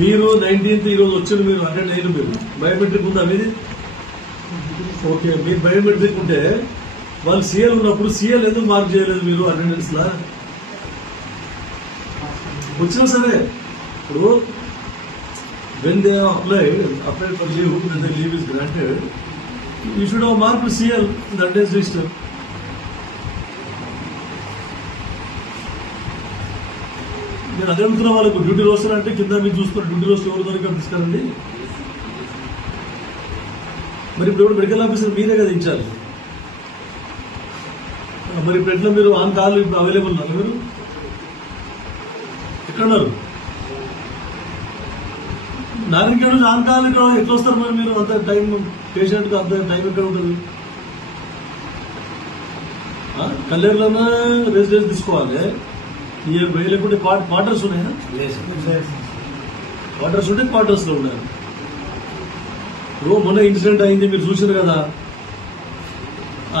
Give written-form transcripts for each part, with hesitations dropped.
మీరు 19th ఈ రోజు వచ్చిన మీరు అటెండ్ అయిన మీరు బయోమెట్రిక్ ఉందా మీది? ఓకే, మీరు బయోమెట్రిక్ ఉంటే వాళ్ళు సీఎల్ ఉన్నప్పుడు సీఎల్ ఎందుకు మార్క్ చేయలేదు మీరు అటెండెన్స్ లా? వచ్చినా సరే ఇప్పుడు when they have applied for leave, when the leave is granted, you should have marked CL in the attendance register. నేను అదే అడుగుతున్నా వాళ్ళకు డ్యూటీ రోస్టర్ అంటే కింద మీరు చూసుకున్న డ్యూటీ రోస్టర్ ఎవరు దొరికారు తీసుకురండి. మరి ఇప్పుడు మెడికల్ ఆఫీసర్ మీరే కదా ఇచ్చారు. మరి ఇప్పుడు ఎట్లా మీరు ఆన్ కాల్ ఇప్పుడు అవైలబుల్ ఉన్నారు? మీరు ఎక్కడున్నారు? నారాయణగఢ్ ఆన్ కాల్ ఇక్కడ ఎట్లా వస్తారు? మరి మీరు అంత టైం పేషెంట్ కి అంత టైం ఎక్కడ ఉంటుంది? కల్లేరులోనే రెసిడెన్స్ తీసుకోవాలి. లేకుంటే క్వార్టర్స్ ఉన్నాయా? క్వార్టర్స్ ఉంటే క్వార్టర్స్ లో ఉన్నారు. మొన్న ఇన్సిడెంట్ అయింది మీరు చూసారు కదా,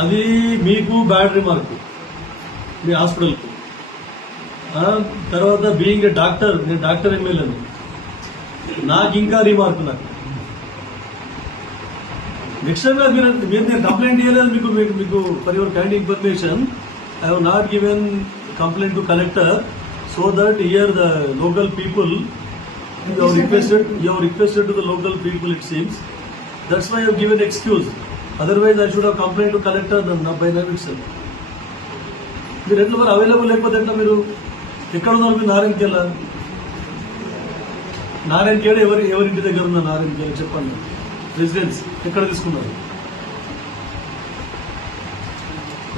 అది మీకు బ్యాడ్ రిమార్క్ మీ హాస్పిటల్కు. తర్వాత బీయింగ్ ఏ డాక్టర్, నేను డాక్టర్ ఎమ్మెల్యేని, నాకు ఇంకా రిమార్క్. నాకు నెక్స్ట్ టైం మీరు నేను కంప్లైంట్ చేయలేదు మీకు. మీకు for your kind information, I have not given complaint to collector so that here the local people you have requested to the local people, it seems. That's why I have given excuse. Otherwise I should have complained to collector by name itself. మీరు ఎట్లా మరి available లేకపోతే ఎట్లా? మీరు ఎక్కడ ఉన్నారు? మీరు నారాయణఖేడ్ ఎవరింటి దగ్గర ఉన్నారు? నారాయణఖేడ్ చెప్పండి. రెసిడెన్స్ ఎక్కడ తీసుకున్నారు?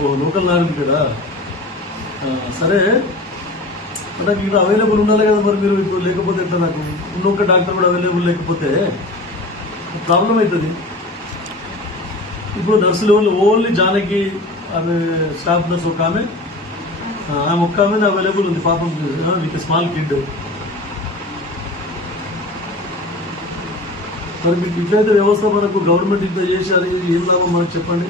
ఓ లోకల్ నారాయణఖేడా? సరే, నాకు ఇక్కడ అవైలబుల్ ఉండాలి కదా మరి. మీరు ఇప్పుడు లేకపోతే ఎట్లా? నాకు ఇంకొక డాక్టర్ కూడా అవైలబుల్ లేకపోతే ప్రాబ్లం అవుతుంది. ఇప్పుడు నర్సులు ఓన్లీ జానకి ఆమె స్టాఫ్ నర్స్ ఒక ఆమె ఒక్క ఆమె అవైలబుల్ ఉంది పాపం, విత్ స్మాల్ కిడ్. మరి మీకు ఇట్లయితే వ్యవస్థ మనకు గవర్నమెంట్ ఇంత చేసి అది ఏం లాభం మనకు చెప్పండి?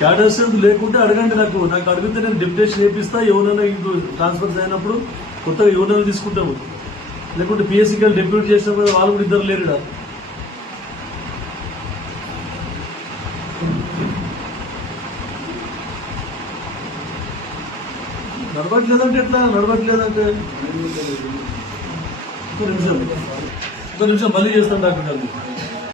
క్యాడర్స్ లేకుంటే అడగండి. నాకు అడిగితే నేను డెప్యుటేషన్ చేపిస్తా. ఎవరైనా ఇప్పుడు ట్రాన్స్ఫర్స్ అయినప్పుడు కొత్తగా ఎవరైనా తీసుకుంటాము. లేకుంటే పిఎస్సీకి డెప్యూట్ చేసినప్పుడు వాళ్ళు కూడా ఇద్దరు లేరుడా. నడవట్లేదంటే ఎట్లా? నడవట్లేదంటే ఒక నిమిషం మళ్ళీ చేస్తాను డాక్టర్ గారు.